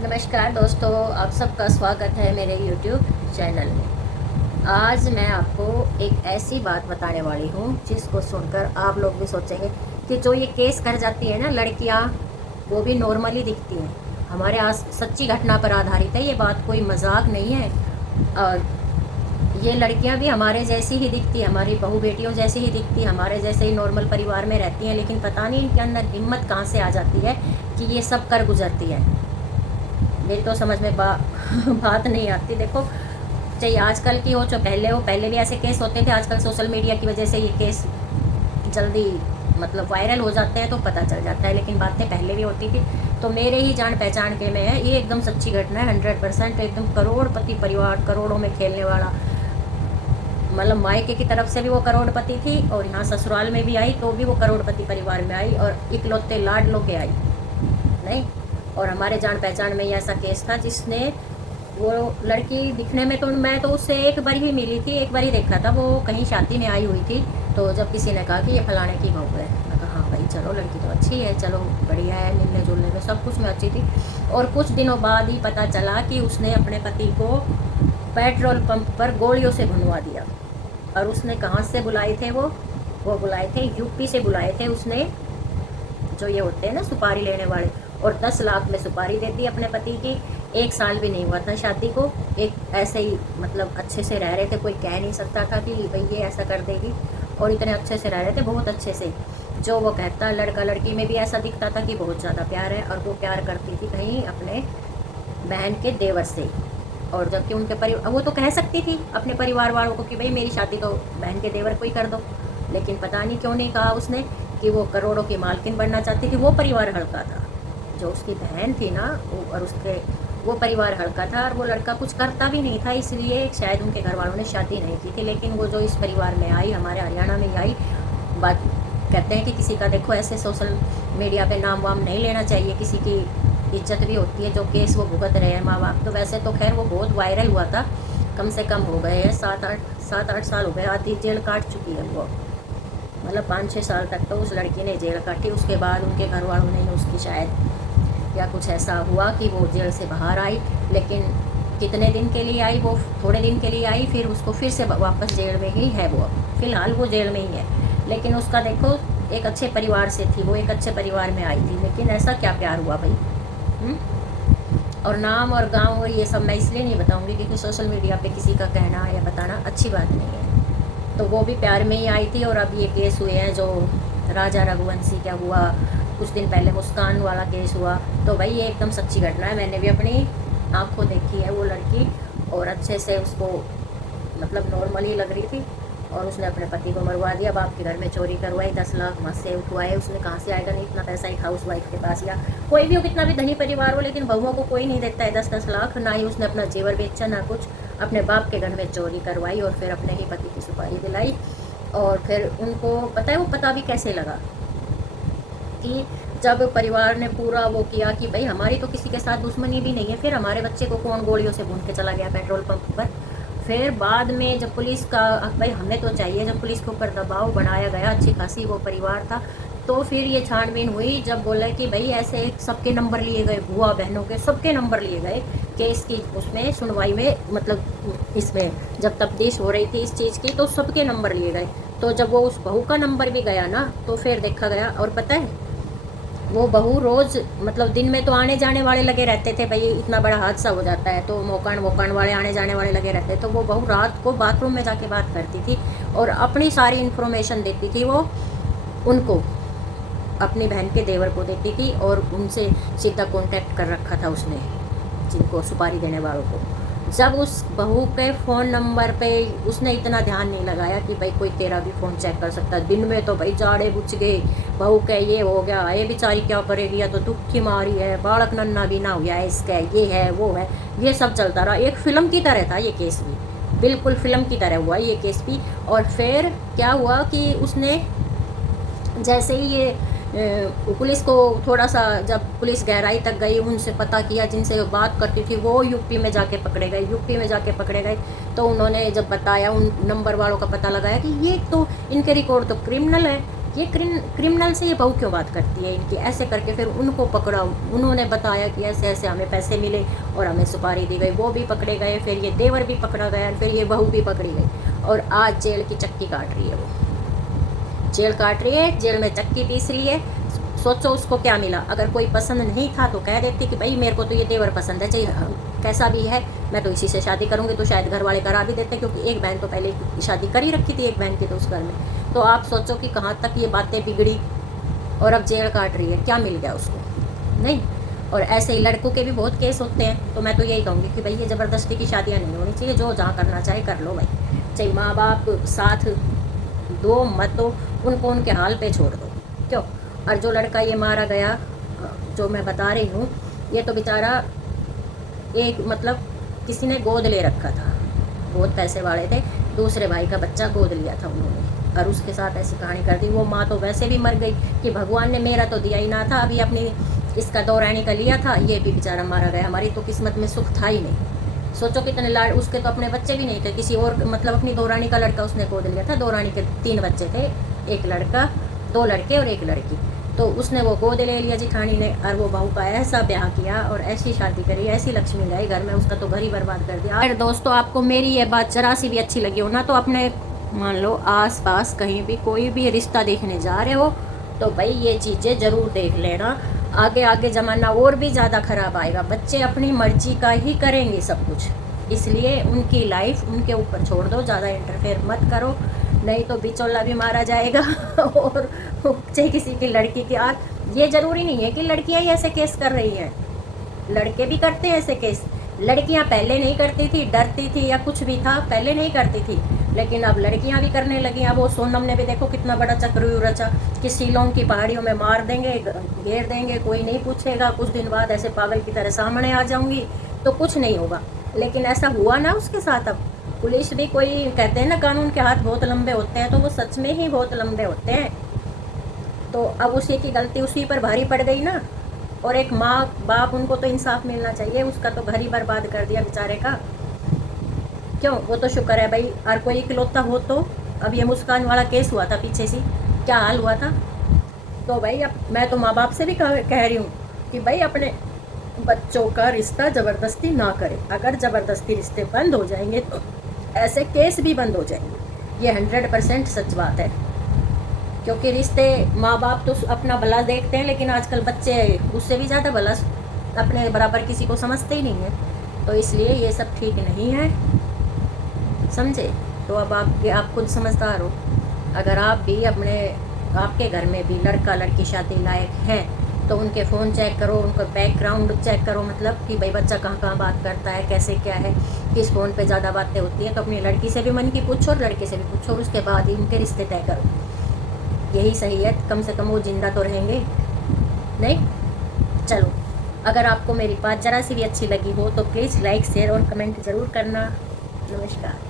नमस्कार दोस्तों, आप सबका स्वागत है मेरे YouTube चैनल में। आज मैं आपको एक ऐसी बात बताने वाली हूँ जिसको सुनकर आप लोग भी सोचेंगे कि जो ये केस कर जाती है ना लड़कियाँ, वो भी नॉर्मली दिखती हैं। हमारे आस सच्ची घटना पर आधारित है ये बात, कोई मजाक नहीं है। और ये लड़कियाँ भी हमारे जैसी ही दिखती, हमारी बहू बेटियों जैसी ही दिखती, हमारे जैसे ही नॉर्मल परिवार में रहती हैं, लेकिन पता नहीं इनके अंदर हिम्मत कहाँ से आ जाती है कि ये सब कर गुजरती है। मेरी तो समझ में बात नहीं आती। देखो, चाहे आजकल की हो चाहे पहले हो, पहले भी ऐसे केस होते थे। आजकल सोशल मीडिया की वजह से ये केस जल्दी मतलब वायरल हो जाते हैं तो पता चल जाता है, लेकिन बातें पहले भी होती थी। तो मेरे ही जान पहचान के में है, ये एकदम सच्ची घटना है, 100% एकदम करोड़पति परिवार, करोड़ों में खेलने वाला। मतलब मायके की तरफ से भी वो करोड़पति थी और यहाँ ससुराल में भी आई तो भी वो करोड़पति परिवार में आई और इकलौते लाडलों के आई नहीं। और हमारे जान पहचान में ही ऐसा केस था जिसने वो लड़की दिखने में तो मैं तो उससे एक बार ही मिली थी, एक बार ही देखा था। वो कहीं शादी में आई हुई थी, तो जब किसी ने कहा कि ये फलाने की बहू है, मैं कहा हाँ भाई चलो लड़की तो अच्छी है, चलो बढ़िया है, मिलने जुलने में सब कुछ में अच्छी थी। और कुछ दिनों बाद ही पता चला कि उसने अपने पति को पेट्रोल पंप पर गोलियों से भुनवा दिया। और उसने कहाँ से बुलाए थे वो बुलाए थे यूपी से बुलाए थे उसने, जो ये होते हैं ना सुपारी लेने वाले। और 10 लाख में सुपारी देती अपने पति की। 1 साल भी नहीं हुआ था शादी को, एक ऐसे ही मतलब अच्छे से रह रहे थे, कोई कह नहीं सकता था कि भाई ये ऐसा कर देगी। और इतने अच्छे से रह रहे थे, बहुत अच्छे से। जो वो कहता, लड़का लड़की में भी ऐसा दिखता था कि बहुत ज़्यादा प्यार है, और वो प्यार करती थी कहीं अपने बहन के देवर से। और जबकि उनके परिवार, वो तो कह सकती थी अपने परिवार वालों को कि भाई मेरी शादी तो बहन के देवर को ही कर दो, लेकिन पता नहीं क्यों नहीं कहा उसने कि वो करोड़ों की मालकिन बनना चाहती थी। वो परिवार हल्का था, जो उसकी बहन थी ना, और उसके वो परिवार हल्का था, और वो लड़का कुछ करता भी नहीं था, इसलिए शायद उनके घर वालों ने शादी नहीं की थी। लेकिन वो जो इस परिवार में आई, हमारे हरियाणा में आई बात, कहते हैं कि किसी का देखो ऐसे सोशल मीडिया पे नाम वाम नहीं लेना चाहिए, किसी की इज्जत भी होती है। जो केस वो भुगत रहे हैं माँ बाप, तो वैसे तो खैर वो बहुत वायरल हुआ था, कम से कम हो गए हैं 7-8 साल हो गए, आधी जेल काट चुकी है वो। मतलब 5-6 साल तक तो उस लड़की ने जेल काटी। उसके बाद उनके घर वालों ने उसकी शायद या कुछ ऐसा हुआ कि वो जेल से बाहर आई, लेकिन कितने दिन के लिए आई, वो थोड़े दिन के लिए आई, फिर उसको फिर से वापस जेल में ही है वो। फ़िलहाल वो जेल में ही है, लेकिन उसका देखो एक अच्छे परिवार से थी, वो एक अच्छे परिवार में आई थी, लेकिन ऐसा क्या प्यार हुआ भाई। और नाम और गांव और ये सब मैं इसलिए नहीं बताऊंगी क्योंकि सोशल मीडिया पे किसी का कहना या बताना अच्छी बात नहीं है। तो वो भी प्यार में ही आई थी। और अब ये केस हुए हैं जो राजा रघुवंशी क्या हुआ, कुछ दिन पहले मुस्कान वाला केस हुआ, तो भाई ये एकदम सच्ची घटना है। मैंने भी अपनी आंखों देखी है वो लड़की, और अच्छे से उसको मतलब नॉर्मल ही लग रही थी। और उसने अपने पति को मरवा दिया, बाप के घर में चोरी करवाई, 10 लाख वहाँ से उठवाए। उसने कहाँ से आएगा, नहीं इतना पैसा एक हाउस वाइफ के पास, या कोई भी हो, कितना भी धनी परिवार हो, लेकिन बहुओं को कोई नहीं देता है 10-10 लाख। ना ही उसने अपना जेवर बेचा, ना कुछ, अपने बाप के घर में चोरी करवाई और फिर अपने ही पति की सुपारी दिलाई। और फिर उनको पता है, वो पता भी कैसे लगा कि जब परिवार ने पूरा वो किया कि भाई हमारी तो किसी के साथ दुश्मनी भी नहीं है, फिर हमारे बच्चे को कौन गोलियों से भून के चला गया पेट्रोल पंप पर। फिर बाद में जब पुलिस का, भाई हमें तो चाहिए, जब पुलिस के ऊपर दबाव बनाया गया, अच्छी खासी वो परिवार था, तो फिर ये छानबीन हुई। जब बोला कि भाई ऐसे सबके नंबर लिए गए, बुआ बहनों के सबके नंबर लिए गए केस की उसमें सुनवाई में, मतलब इसमें जब तफ्तीश हो रही थी इस चीज़ की, तो सबके नंबर लिए गए। तो जब वो उस बहू का नंबर भी गया ना, तो फिर देखा गया। और पता है, वो बहू रोज़ मतलब दिन में तो आने जाने वाले लगे रहते थे, भाई इतना बड़ा हादसा हो जाता है तो मोकान वाले आने जाने वाले लगे रहते, तो वो बहू रात को बाथरूम में जाके बात करती थी और अपनी सारी इन्फॉर्मेशन देती थी वो उनको, अपनी बहन के देवर को देती थी। और उनसे सीधा कांटेक्ट कर रखा था उसने, जिनको सुपारी देने वालों को। जब उस बहू के फ़ोन नंबर पे उसने इतना ध्यान नहीं लगाया कि भाई कोई तेरा भी फ़ोन चेक कर सकता है। दिन में तो भाई जाड़े बुझ गए, बहू के ये हो गया, ये बेचारी क्या करेगी, या तो दुख की मारी है, बालक नन्ना भी ना हो गया है इसका, ये है वो है, ये सब चलता रहा। एक फ़िल्म की तरह था ये केस भी, बिल्कुल फ़िल्म की तरह हुआ ये केस भी। और फिर क्या हुआ कि उसने जैसे ही ये पुलिस को थोड़ा सा, जब पुलिस गहराई तक गई, उनसे पता किया जिनसे बात करती थी, वो यूपी में जाके पकड़े गए। यूपी में जाके पकड़े गए तो उन्होंने जब बताया, उन नंबर वालों का पता लगाया कि ये तो इनके रिकॉर्ड तो क्रिमिनल है, ये क्रिमिनल से ये बहू क्यों बात करती है इनकी, ऐसे करके फिर उनको पकड़ा। उन्होंने बताया कि ऐसे ऐसे हमें पैसे मिले और हमें सुपारी दी गई, वो भी पकड़े गए, फिर ये देवर भी पकड़ा गया, फिर ये बहू भी पकड़ी गई और आज जेल की चक्की काट रही है। वो जेल काट रही है, जेल में चक्की पीस रही है। सोचो उसको क्या मिला। अगर कोई पसंद नहीं था तो कह देती कि भाई मेरे को तो ये देवर पसंद है, चाहे कैसा भी है, मैं तो इसी से शादी करूँगी, तो शायद घर वाले करा भी देते, क्योंकि एक बहन तो पहले शादी कर ही रखी थी, एक बहन की तो उस घर में। तो आप सोचो कि कहाँ तक ये बातें बिगड़ी और अब जेल काट रही है। क्या मिल गया उसको? नहीं। और ऐसे ही लड़कों के भी बहुत केस होते हैं। तो मैं तो यही कहूँगी कि भाई ये ज़बरदस्ती की शादियाँ नहीं होनी चाहिए, जो जहाँ करना चाहे कर लो भाई, चाहे माँ बाप साथ दो मत दो, उनको उनके हाल पे छोड़ दो। क्यों? और जो लड़का ये मारा गया, जो मैं बता रही हूँ, ये तो बेचारा एक मतलब किसी ने गोद ले रखा था, बहुत पैसे वाले थे, दूसरे भाई का बच्चा गोद लिया था उन्होंने और उसके साथ ऐसी कहानी कर दी। वो माँ तो वैसे भी मर गई कि भगवान ने मेरा तो दिया ही ना था, अभी अपनी इसका दौरानी का लिया था, ये भी बेचारा मारा गया। हमारी तो किस्मत में सुख था ही नहीं। सोचो कितने लाड, उसके तो अपने बच्चे भी नहीं थे, किसी और मतलब अपनी दौरानी का लड़का उसने गोद लिया था। दौरानी के 3 बच्चे थे, एक लड़का, 2 लड़के और 1 लड़की। तो उसने वो गोद ले लिया जिठानी ने, और वो बहू का ऐसा ब्याह किया और ऐसी शादी करी, ऐसी लक्ष्मी लाई घर में, उसका तो घर ही बर्बाद कर दिया। अगर दोस्तों आपको मेरी ये बात जरा सी भी अच्छी लगी हो ना, तो अपने मान लो आस पास कहीं भी कोई भी रिश्ता देखने जा रहे हो तो भाई ये चीज़ें ज़रूर देख लेना। आगे आगे ज़माना और भी ज़्यादा ख़राब आएगा, बच्चे अपनी मर्जी का ही करेंगे सब कुछ, इसलिए उनकी लाइफ उनके ऊपर छोड़ दो, ज़्यादा इंटरफेयर मत करो, नहीं तो बिचौला भी मारा जाएगा और चाहे किसी की लड़की की आग। ये ज़रूरी नहीं है कि लड़कियां ही ऐसे केस कर रही हैं, लड़के भी करते हैं ऐसे केस। लड़कियां पहले नहीं करती थी, डरती थी या कुछ भी था, पहले नहीं करती थी, लेकिन अब लड़कियां भी करने लगी। अब वो सोनम ने भी देखो कितना बड़ा चक्रव्यूह रचा कि शिलोंग की पहाड़ियों में मार देंगे, घेर देंगे, कोई नहीं पूछेगा, कुछ दिन बाद ऐसे पागल की तरह सामने आ जाऊंगी तो कुछ नहीं होगा। लेकिन ऐसा हुआ ना उसके साथ। अब पुलिस भी, कोई कहते हैं ना कानून के हाथ बहुत लंबे होते हैं, तो वो सच में ही बहुत लंबे होते हैं। तो अब उसी की गलती उसी पर भारी पड़ गई ना, और एक माँ बाप, उनको तो इंसाफ मिलना चाहिए, उसका तो घर ही बर्बाद कर दिया बेचारे का। क्यों? वो तो शुक्र है भाई, और कोई इकलौता हो तो। अब ये मुस्कान वाला केस हुआ था पीछे से, क्या हाल हुआ था। तो भाई अब मैं तो माँ बाप से भी कह रही हूँ कि भाई अपने बच्चों का रिश्ता ज़बरदस्ती ना करें। अगर ज़बरदस्ती रिश्ते बंद हो जाएंगे तो ऐसे केस भी बंद हो जाएंगे, ये 100% सच बात है। क्योंकि रिश्ते, माँ बाप तो अपना भला देखते हैं, लेकिन आजकल बच्चे उससे भी ज़्यादा भला अपने बराबर किसी को समझते ही नहीं है। तो इसलिए ये सब ठीक नहीं है, समझे? तो अब आप खुद समझदार हो। अगर आप भी आपके घर में भी लड़का लड़की शादी लायक हैं तो उनके फ़ोन चेक करो, उनका बैकग्राउंड चेक करो, मतलब कि भाई बच्चा कहाँ कहाँ बात करता है, कैसे क्या है, किस फ़ोन पे ज़्यादा बातें होती हैं। तो अपनी लड़की से भी मन की पूछो और लड़के से भी पूछो, उसके बाद ही उनके रिश्ते तय करो, यही सही है। कम से कम वो जिंदा तो रहेंगे नहीं। चलो, अगर आपको मेरी बात ज़रा सी भी अच्छी लगी हो तो प्लीज़ लाइक, शेयर और कमेंट ज़रूर करना। नमस्कार।